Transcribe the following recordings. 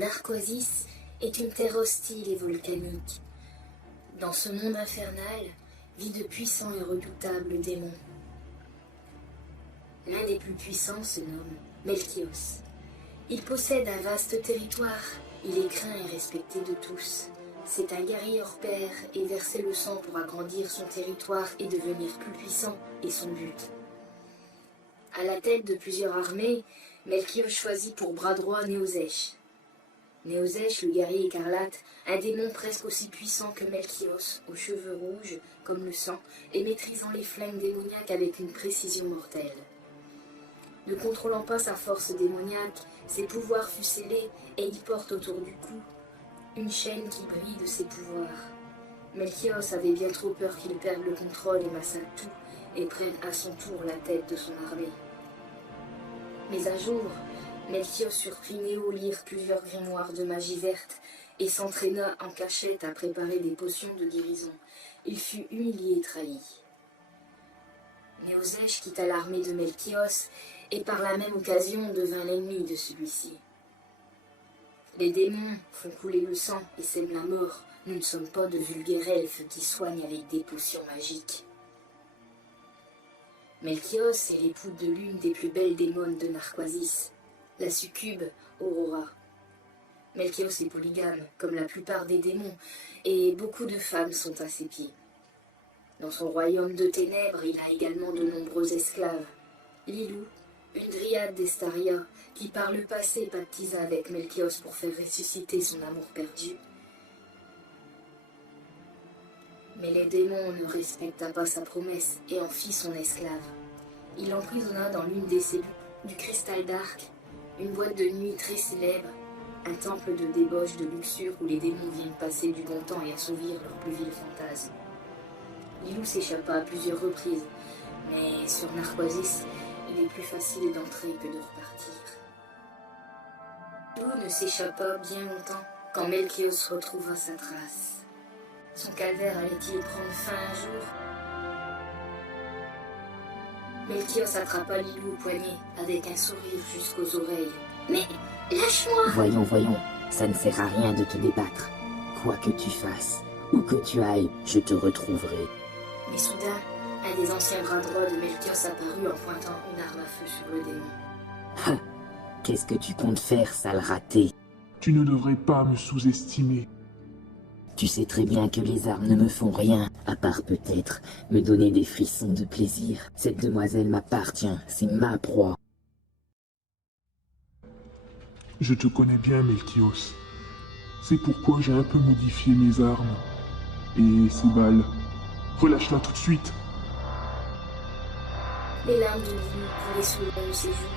Narquosis est une terre hostile et volcanique. Dans ce monde infernal vit de puissants et redoutables démons. L'un des plus puissants se nomme Melchios. Il possède un vaste territoire, il est craint et respecté de tous. C'est un guerrier hors pair et verser le sang pour agrandir son territoire et devenir plus puissant est son but. À la tête de plusieurs armées, Melchios choisit pour bras droit Néozèche. Néozèche, le guerrier écarlate, un démon presque aussi puissant que Melchios, aux cheveux rouges comme le sang et maîtrisant les flingues démoniaques avec une précision mortelle. Ne contrôlant pas sa force démoniaque, ses pouvoirs fut scellés et il porte autour du cou une chaîne qui brille de ses pouvoirs. Melchios avait bien trop peur qu'il perde le contrôle et massacre tout et prenne à son tour la tête de son armée. Mais un jour, Melchios surprit Néo lire plusieurs grimoires de magie verte et s'entraîna en cachette à préparer des potions de guérison. Il fut humilié et trahi. Néozèche quitta l'armée de Melchios et par la même occasion devint l'ennemi de celui-ci. Les démons font couler le sang et sèment la mort. Nous ne sommes pas de vulgaires elfes qui soignent avec des potions magiques. Melchios est l'époux de l'une des plus belles démones de Narquosis, la succube Aurora. Melchios est polygame, comme la plupart des démons, et beaucoup de femmes sont à ses pieds. Dans son royaume de ténèbres, il a également de nombreux esclaves. Lilou, une dryade d'Estaria, qui par le passé baptisa avec Melchios pour faire ressusciter son amour perdu. Mais les démons ne respecta pas sa promesse et en fit son esclave. Il l'emprisonna dans l'une des cellules du Cristal d'Arc, une boîte de nuit très célèbre, un temple de débauche de luxure où les démons viennent passer du bon temps et assouvir leurs plus vils fantasmes. Lilou s'échappa à plusieurs reprises, mais sur Narquosis, il est plus facile d'entrer que de repartir. Lilou ne s'échappa bien longtemps quand Melchios retrouva sa trace. Son calvaire allait-il prendre fin un jour? Melchios attrapa Lilou au poignet avec un sourire jusqu'aux oreilles. Mais lâche-moi! Voyons, ça ne sert à rien de te débattre. Quoi que tu fasses, où que tu ailles, je te retrouverai. Mais soudain, un des anciens bras droits de Melchios apparut en pointant une arme à feu sur le démon. Ha! Qu'est-ce que tu comptes faire, sale raté? Tu ne devrais pas me sous-estimer. Tu sais très bien que les armes ne me font rien, à part peut-être me donner des frissons de plaisir. Cette demoiselle m'appartient, c'est ma proie. Je te connais bien, Melchios. C'est pourquoi j'ai un peu modifié mes armes. Et ces balles. Relâche-la tout de suite. Les larmes de Lilou coulaient sous le long de ses joues,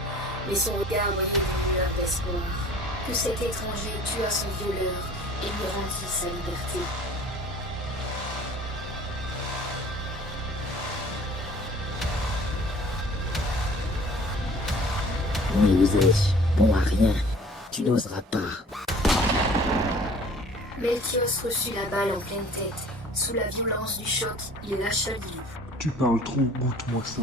mais son regard voyait une lueur d'espoir. Que cet étranger tua son violeur et lui rendit sa liberté. Néozèche, bon à rien, tu n'oseras pas. Melchios reçut la balle en pleine tête. Sous la violence du choc, il lâcha Lilou. Tu parles trop, goûte-moi ça.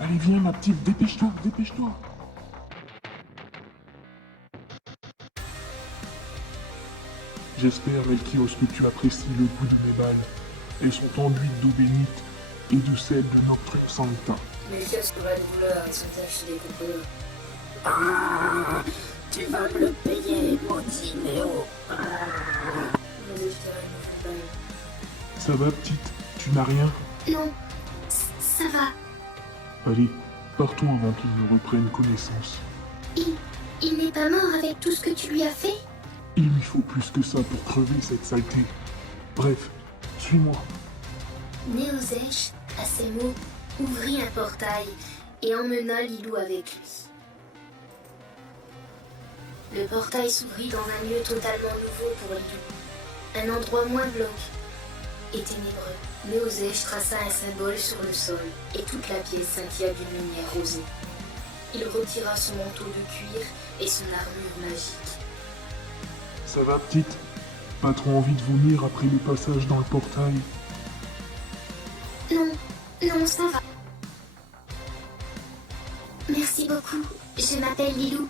Allez, viens, ma petite, dépêche-toi. J'espère, Melchios, que tu apprécies le goût de mes balles. Elles sont enduites d'eau bénite et de sel de Noctrum Sancta. Melchios couvra de douleur et son visage se décompose. Ah, tu vas me le payer, maudit Néo. Il lui jeta une nouvelle balle. Ça va, petite? Tu n'as rien? Non, ça va. Allez, partons avant qu'il ne reprenne connaissance. Il n'est pas mort avec tout ce que tu lui as fait? Il lui faut plus que ça pour crever cette saleté. Bref, suis-moi. Néozèche, à ces mots, ouvrit un portail et emmena Lilou avec lui. Le portail s'ouvrit dans un lieu totalement nouveau pour Lilou. Un endroit moins glauque et ténébreux. Néozèche traça un symbole sur le sol et toute la pièce scintilla d'une lumière rosée. Il retira son manteau de cuir et son armure magique. Ça va, petite? Pas trop envie de vomir après le passage dans le portail? Non, ça va. Merci beaucoup. Je m'appelle Lilou.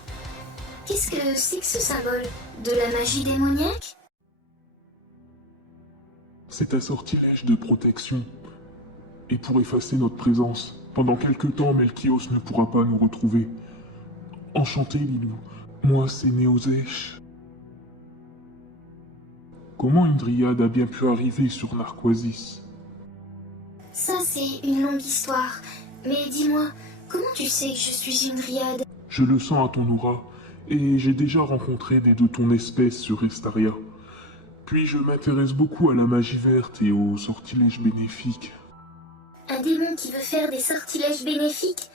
Qu'est-ce que c'est que ce symbole? De la magie démoniaque? C'est un sortilège de protection. Et pour effacer notre présence, pendant quelque temps, Melchios ne pourra pas nous retrouver. Enchanté, Lilou. Moi, c'est Néozèche. Comment une dryade a bien pu arriver sur Narquoisis? Ça, c'est une longue histoire. Mais dis-moi, comment tu sais que je suis une dryade? Je le sens à ton aura, et j'ai déjà rencontré des de ton espèce sur Estaria. Puis je m'intéresse beaucoup à la magie verte et aux sortilèges bénéfiques. Un démon qui veut faire des sortilèges bénéfiques?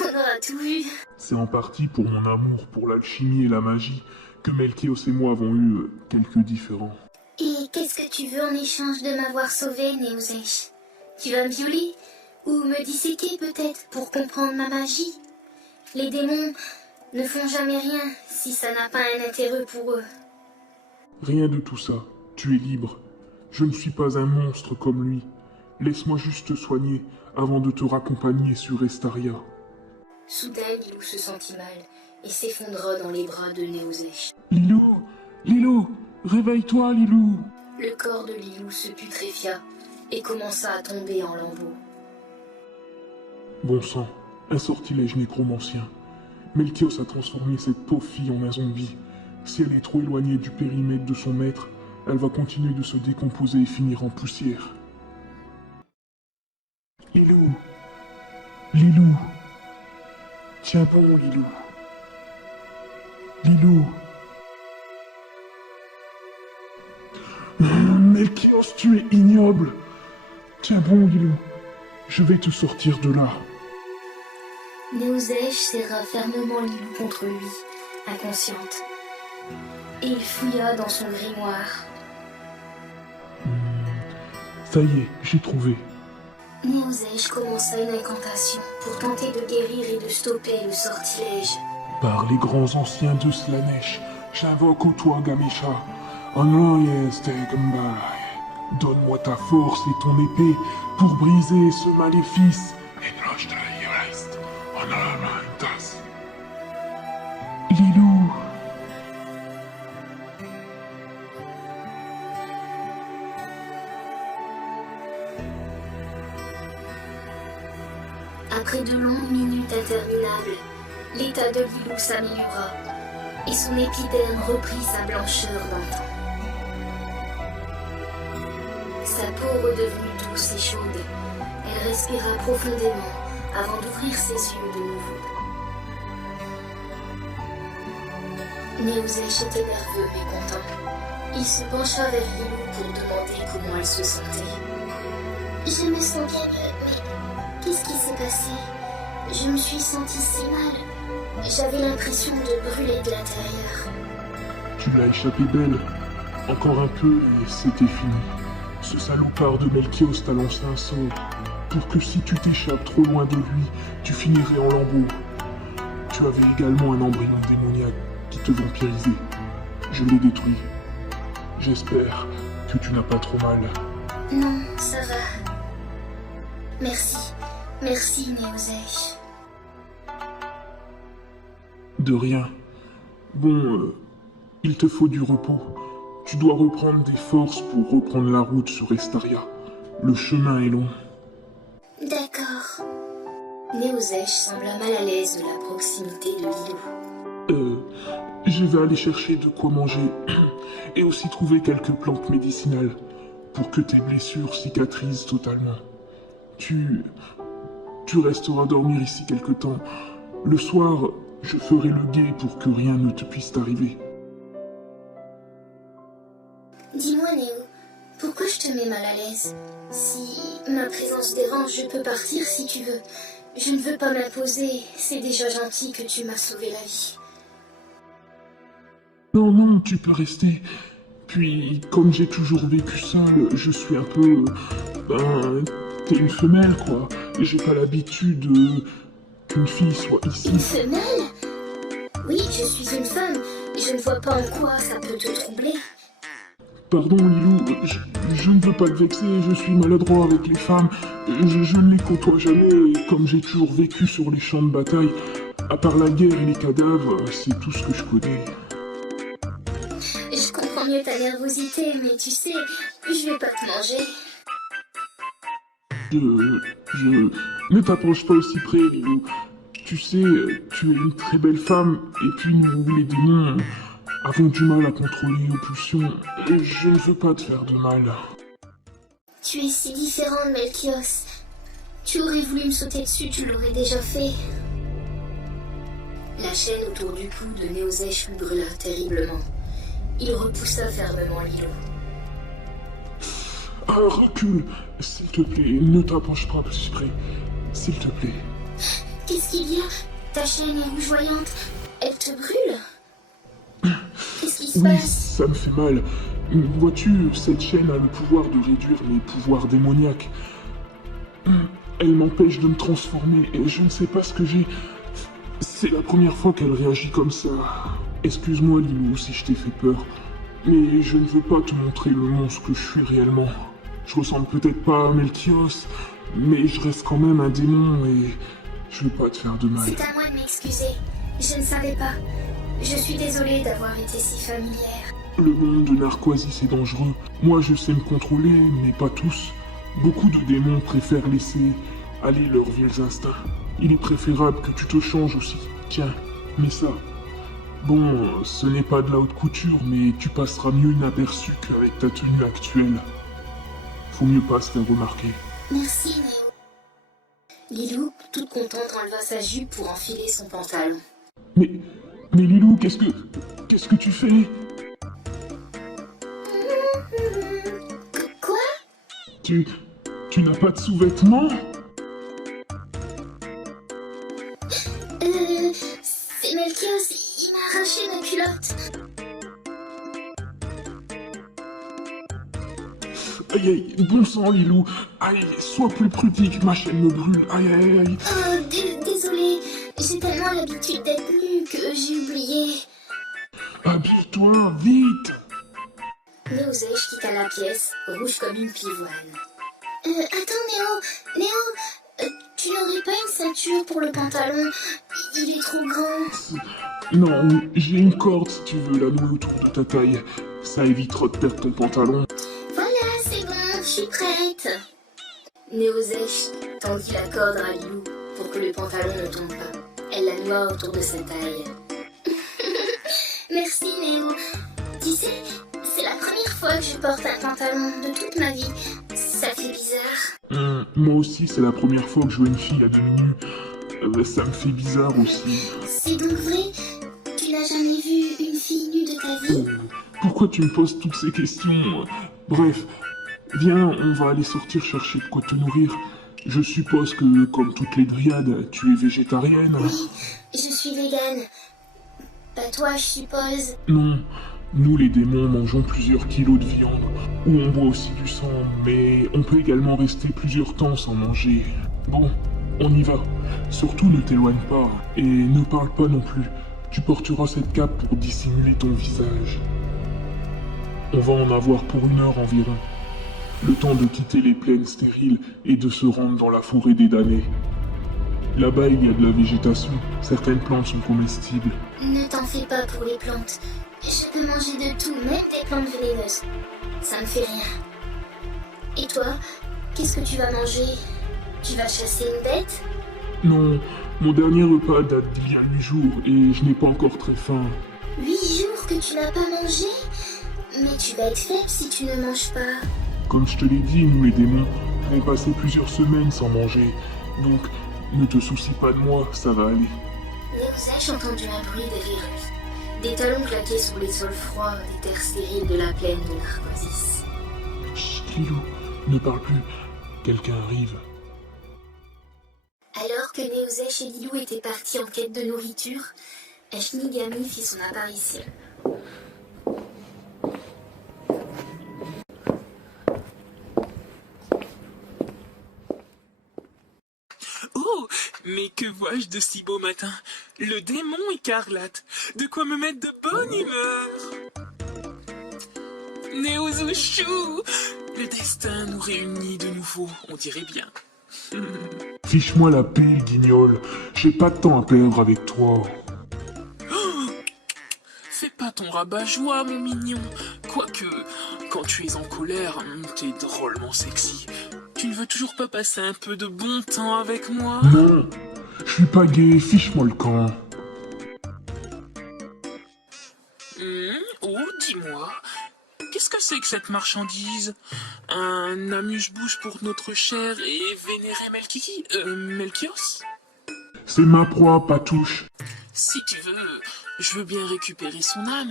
On aura tout vu. C'est en partie pour mon amour pour l'alchimie et la magie que Melchios et moi avons eu quelques différends. Et qu'est-ce que tu veux en échange de m'avoir sauvé, Néozèche? Tu vas me violer? Ou me disséquer peut-être pour comprendre ma magie? Les démons ne font jamais rien si ça n'a pas un intérêt pour eux. Rien de tout ça. Tu es libre. Je ne suis pas un monstre comme lui. Laisse-moi juste te soigner avant de te raccompagner sur Estaria. Soudain, Lilou se sentit mal et s'effondra dans les bras de Néozèche. Lilou! Lilou! Réveille-toi, Lilou! Le corps de Lilou se putréfia et commença à tomber en lambeaux. Bon sang, un sortilège nécromancien. Melchios a transformé cette pauvre fille en un zombie. Si elle est trop éloignée du périmètre de son maître, elle va continuer de se décomposer et finir en poussière. Lilou! Lilou! Tiens bon, Lilou! Lilou! Melchios, tu es ignoble! Tiens bon, Lilou! Je vais te sortir de là. Néozèche serra fermement Lilou contre lui, inconsciente. Et il fouilla dans son grimoire. Ça y est, j'ai trouvé. Néozèche commença une incantation pour tenter de guérir et de stopper le sortilège. Par les grands anciens de Slanesh, j'invoque au toi Gamesha. Annoyes Tegambai. Donne-moi ta force et ton épée pour briser ce maléfice. Lilou! Après de longues minutes interminables, l'état de Lilou s'améliora et son épiderme reprit sa blancheur d'antan. Sa peau redevenue douce et chaude, elle respira profondément avant d'ouvrir ses yeux de nouveau. Néozèche était nerveux mais content. Il se pencha vers Lilou pour demander comment elle se sentait. Je me sens bien mieux, mais qu'est-ce qui s'est passé? Je me suis sentie si mal. J'avais l'impression de brûler de l'intérieur. Tu l'as échappé belle. Encore un peu et c'était fini. Ce salopard de Melchios t'a lancé un sort pour que si tu t'échappes trop loin de lui, tu finirais en lambeaux. Tu avais également un embryon démoniaque qui te vampirisait. Je l'ai détruit. J'espère que tu n'as pas trop mal. Non, ça va. Merci. Merci, Néozèche. De rien. Bon, il te faut du repos. Tu dois reprendre des forces pour reprendre la route sur Estaria. Le chemin est long. D'accord. Néozèche sembla mal à l'aise de la proximité de Lilou. Je vais aller chercher de quoi manger et aussi trouver quelques plantes médicinales pour que tes blessures cicatrisent totalement. Tu resteras dormir ici quelque temps. Le soir, je ferai le guet pour que rien ne te puisse t'arriver. Dis-moi, Néo, pourquoi je te mets mal à l'aise? Si ma présence dérange, je peux partir si tu veux. Je ne veux pas m'imposer, c'est déjà gentil que tu m'as sauvé la vie. Non, non, tu peux rester. Puis, comme j'ai toujours vécu seul, je suis un peu... t'es une femelle, quoi. Et j'ai pas l'habitude qu'une fille soit ici. Une femelle? Oui, je suis une femme, et je ne vois pas en quoi ça peut te troubler. Pardon, Lilou, je ne veux pas te vexer, je suis maladroit avec les femmes. Je ne les côtoie jamais, et comme j'ai toujours vécu sur les champs de bataille, à part la guerre et les cadavres, c'est tout ce que je connais. Je comprends mieux ta nervosité, mais tu sais, je vais pas te manger. Ne t'approche pas aussi près, Lilou. Tu sais, tu es une très belle femme, et puis nous, les démons, avons du mal à contrôler nos pulsions. Je ne veux pas te faire de mal. Tu es si différente, Melchios. Tu aurais voulu me sauter dessus, tu l'aurais déjà fait. La chaîne autour du cou de Néozèche lui brûla terriblement. Il repoussa fermement Lilou. Ah, recule, s'il te plaît, ne t'approche pas plus près, s'il te plaît. Qu'est-ce qu'il y a? Ta chaîne est rougeoyante. Elle te brûle? Qu'est-ce qui se Oui, passe? ça me fait mal. Vois-tu, cette chaîne a le pouvoir de réduire mes pouvoirs démoniaques. Elle m'empêche de me transformer et je ne sais pas ce que j'ai. C'est la première fois qu'elle réagit comme ça. Excuse-moi, Lilou, si je t'ai fait peur. Mais je ne veux pas te montrer le monstre que je suis réellement. Je ressemble peut-être pas à Melchios, mais je reste quand même un démon et je veux pas te faire de mal. C'est à moi de m'excuser. Je ne savais pas. Je suis désolée d'avoir été si familière. Le monde de Narquoisis est dangereux. Moi, je sais me contrôler, mais pas tous. Beaucoup de démons préfèrent laisser aller leurs vils instincts. Il est préférable que tu te changes aussi. Tiens, mets ça. Bon, ce n'est pas de la haute couture, mais tu passeras mieux inaperçu qu'avec ta tenue actuelle. Faut mieux pas se faire remarquer. Merci, Néo. Lilou, toute contente, enleva sa jupe pour enfiler son pantalon. Mais Lilou, qu'est-ce que tu fais? Quoi? Tu n'as pas de sous-vêtements? C'est Melchios, il m'a arraché ma culotte. Aïe aïe, bon sang Lilou. Aïe, sois plus prudente, ma chaîne me brûle. Aïe aïe aïe. Oh, désolée, j'ai tellement l'habitude d'être nue que j'ai oublié. Habille-toi, vite. Néozèche quitta la pièce, rouge comme une pivoine. Attends, Néo, tu n'aurais pas une ceinture pour le pantalon? Il est trop grand. Non, j'ai une corde si tu veux la nouer autour de ta taille. Ça évitera de perdre ton pantalon. Voilà, c'est bon, je suis prête. Néozèche tendit la corde à Lilou pour que le pantalon ne tombe pas. Elle la noua autour de sa taille. Merci, Néo. Tu sais, c'est la première fois que je porte un pantalon de toute ma vie. Ça fait bizarre. Moi aussi, c'est la première fois que je vois une fille à demi-nue. Ça me fait bizarre aussi. C'est donc vrai? Tu n'as jamais vu une fille nue de ta vie? Pourquoi tu me poses toutes ces questions? Bref, viens, on va aller sortir chercher de quoi te nourrir. Je suppose que, comme toutes les dryades, tu es végétarienne? Oui, je suis végane. Pas toi, je suppose. Non, nous les démons mangeons plusieurs kilos de viande, ou on boit aussi du sang, mais on peut également rester plusieurs temps sans manger. Bon, on y va. Surtout ne t'éloigne pas, et ne parle pas non plus. Tu porteras cette cape pour dissimuler ton visage. On va en avoir pour 1 heure environ. Le temps de quitter les plaines stériles et de se rendre dans la forêt des damnés. Là-bas, il y a de la végétation. Certaines plantes sont comestibles. Ne t'en fais pas pour les plantes. Je peux manger de tout, même des plantes vénéneuses. Ça me fait rien. Et toi, qu'est-ce que tu vas manger? Tu vas chasser une bête? Non, mon dernier repas date d'il y a 8 jours et je n'ai pas encore très faim. 8 jours que tu n'as pas mangé? Mais tu vas être faible si tu ne manges pas. Comme je te l'ai dit, nous les démons pouvons passer plusieurs semaines sans manger. Donc, ne te soucie pas de moi, ça va aller. Néozèche entendit un bruit derrière lui. Des talons claqués sur les sols froids des terres stériles de la plaine de Narquoisis. Chut, Lilou, ne parle plus. Quelqu'un arrive. Alors que Néozèche et Lilou étaient partis en quête de nourriture, un Shinigami fit son apparition. Oh, mais que vois-je de si beau matin? Le démon écarlate. De quoi me mettre de bonne humeur. Néozouchou! Le destin nous réunit de nouveau, on dirait bien. Fiche-moi la paix, le guignol. J'ai pas de temps à perdre avec toi. Fais pas ton rabat-joie, mon mignon. Quoique, quand tu es en colère, t'es drôlement sexy. Tu ne veux toujours pas passer un peu de bon temps avec moi? Non, je suis pas gay, fiche-moi le camp. Oh, dis-moi, qu'est-ce que c'est que cette marchandise? Un amuse-bouche pour notre cher et vénéré Melchios? C'est ma proie, Patouche. Si tu veux, je veux bien récupérer son âme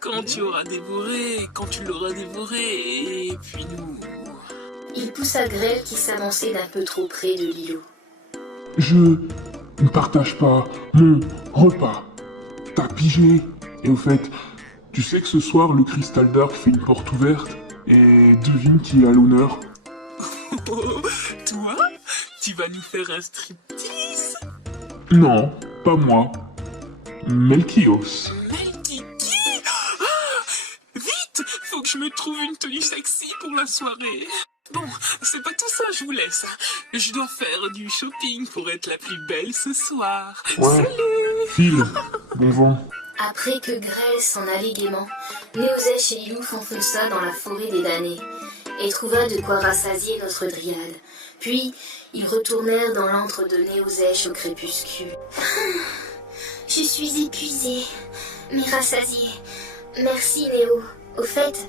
quand tu l'auras dévoré, et puis nous... Il poussa Grêle qui s'avançait d'un peu trop près de l'îlot. Je ne partage pas mon repas. T'as pigé? Et au fait, tu sais que ce soir, le cristal d'Arc fait une porte ouverte? Et devine qui est à l'honneur? Oh, toi? Tu vas nous faire un striptease? Non, pas moi. Melchios. Melkiki? Ah, vite! Faut que je me trouve une tenue sexy pour la soirée. Bon, c'est pas tout ça, je vous laisse. Je dois faire du shopping pour être la plus belle ce soir. Ouais. Salut! File, bon vent. Après que Grêle s'en allait gaiement, Néozèche et Lilou s'enfonça dans la forêt des damnés et trouva de quoi rassasier notre dryade. Puis, ils retournèrent dans l'antre de Néozèche au crépuscule. Je suis épuisée, mais rassasiée. Merci, Néo. Au fait,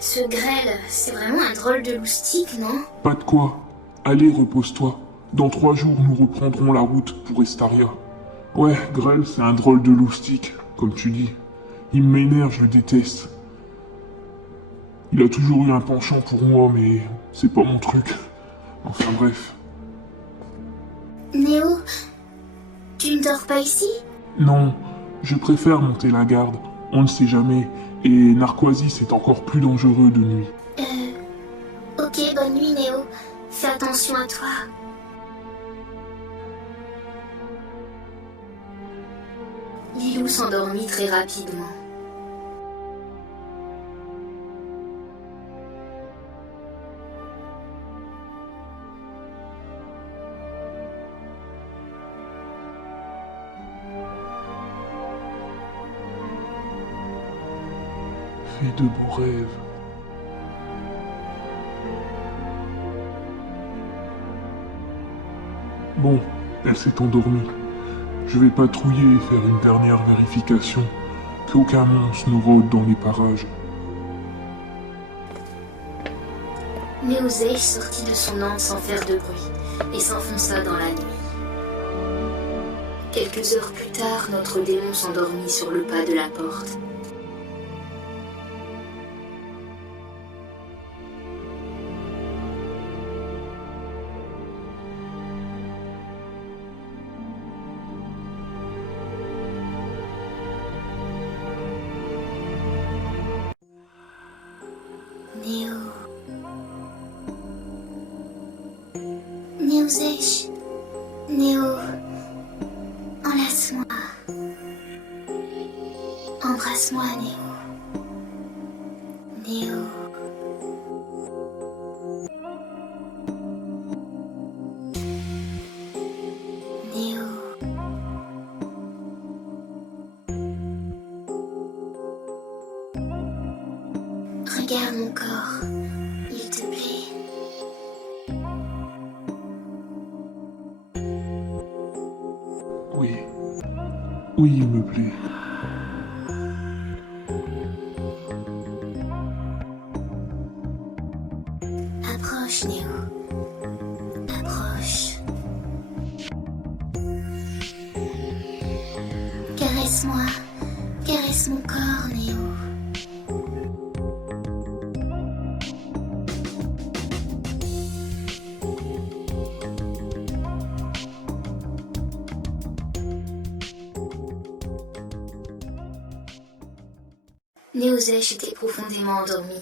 ce Grêle, c'est vraiment un drôle de loustique, non? Pas de quoi. Allez, repose-toi. Dans 3 jours, nous reprendrons la route pour Estaria. Ouais, Grêle, c'est un drôle de loustique, comme tu dis. Il m'énerve, je le déteste. Il a toujours eu un penchant pour moi, mais c'est pas mon truc. Enfin bref. Néo, tu ne dors pas ici? Non, je préfère monter la garde. On ne sait jamais. Et Narquoisis, c'est encore plus dangereux de nuit. Ok, bonne nuit, Néo. Fais attention à toi. Lilou s'endormit très rapidement. Fais de beaux rêves. Bon, elle s'est endormie. Je vais patrouiller et faire une dernière vérification. Qu'aucun monstre ne rôde dans les parages. Néozèche sortit de son antre sans faire de bruit et s'enfonça dans la nuit. Quelques heures plus tard, notre démon s'endormit sur le pas de la porte. Néo. Néozèche. Néo. Enlace-moi. Embrasse-moi, Néo. Néo. Néo. Regarde mon corps, il te plaît. Oui. Oui, il me plaît. Approche, Néo. Approche. Caresse-moi. Caresse mon corps, Néo. Néozèche était profondément endormi,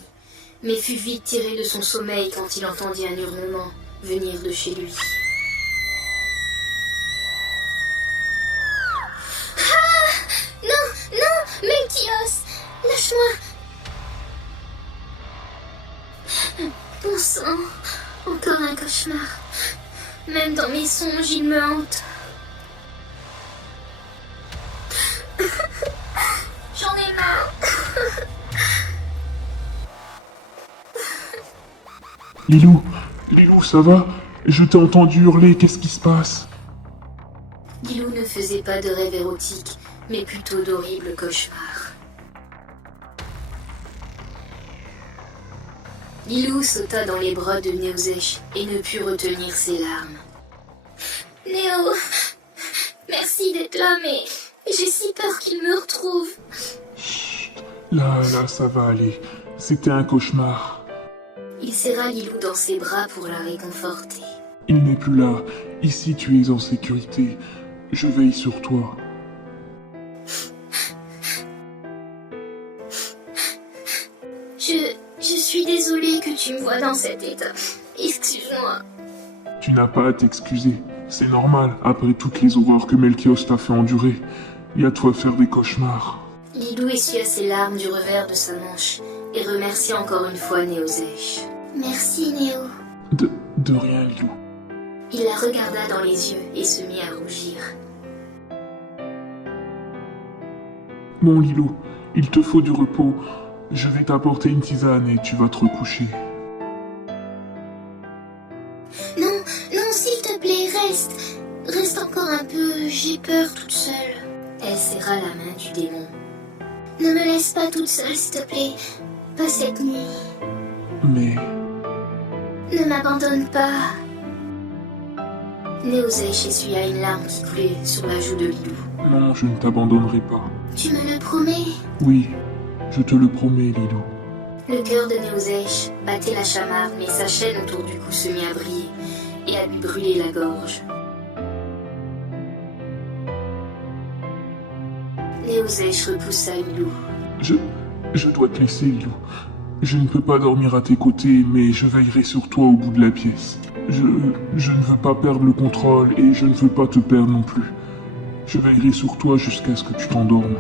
mais fut vite tiré de son sommeil quand il entendit un hurlement venir de chez lui. Ah! Non, non, Melchios, lâche-moi. Bon sang, encore un cauchemar. Même dans mes songes, il me hante. J'en ai marre. Lilou, Lilou, ça va? Je t'ai entendu hurler, qu'est-ce qui se passe? Lilou ne faisait pas de rêves érotiques, mais plutôt d'horribles cauchemars. Lilou sauta dans les bras de Néozèche et ne put retenir ses larmes. Néo, merci d'être là, mais j'ai si peur qu'il me retrouve. Chut, là, ça va aller. C'était un cauchemar. Il serra Lilou dans ses bras pour la réconforter. Il n'est plus là. Ici, tu es en sécurité. Je veille sur toi. Je suis désolée que tu me vois dans cet état. Excuse-moi. Tu n'as pas à t'excuser. C'est normal, après toutes les horreurs que Melchios t'a fait endurer. Il y a de quoi faire des cauchemars. Lilou essuya ses larmes du revers de sa manche et remercia encore une fois Néozèche. Merci, Néo. De rien, Lilou. Il la regarda dans les yeux et se mit à rougir. Bon, Lilou, il te faut du repos. Je vais t'apporter une tisane et tu vas te recoucher. Non, s'il te plaît, reste. Reste encore un peu, j'ai peur toute seule. Elle serra la main du démon. Ne me laisse pas toute seule, s'il te plaît. Pas cette nuit. Mais... Ne m'abandonne pas. Néozèche essuya une larme qui coulait sur la joue de Lilou. non, je ne t'abandonnerai pas. Tu me le promets? Oui, je te le promets, Lilou. Le cœur de Néozèche battait la chamarde, mais sa chaîne autour du cou se mit à briller et à lui brûler la gorge. Néozèche repoussa Lilou. Je dois te laisser, Lilou. Je ne peux pas dormir à tes côtés, mais je veillerai sur toi au bout de la pièce. Je ne veux pas perdre le contrôle et je ne veux pas te perdre non plus. Je veillerai sur toi jusqu'à ce que tu t'endormes.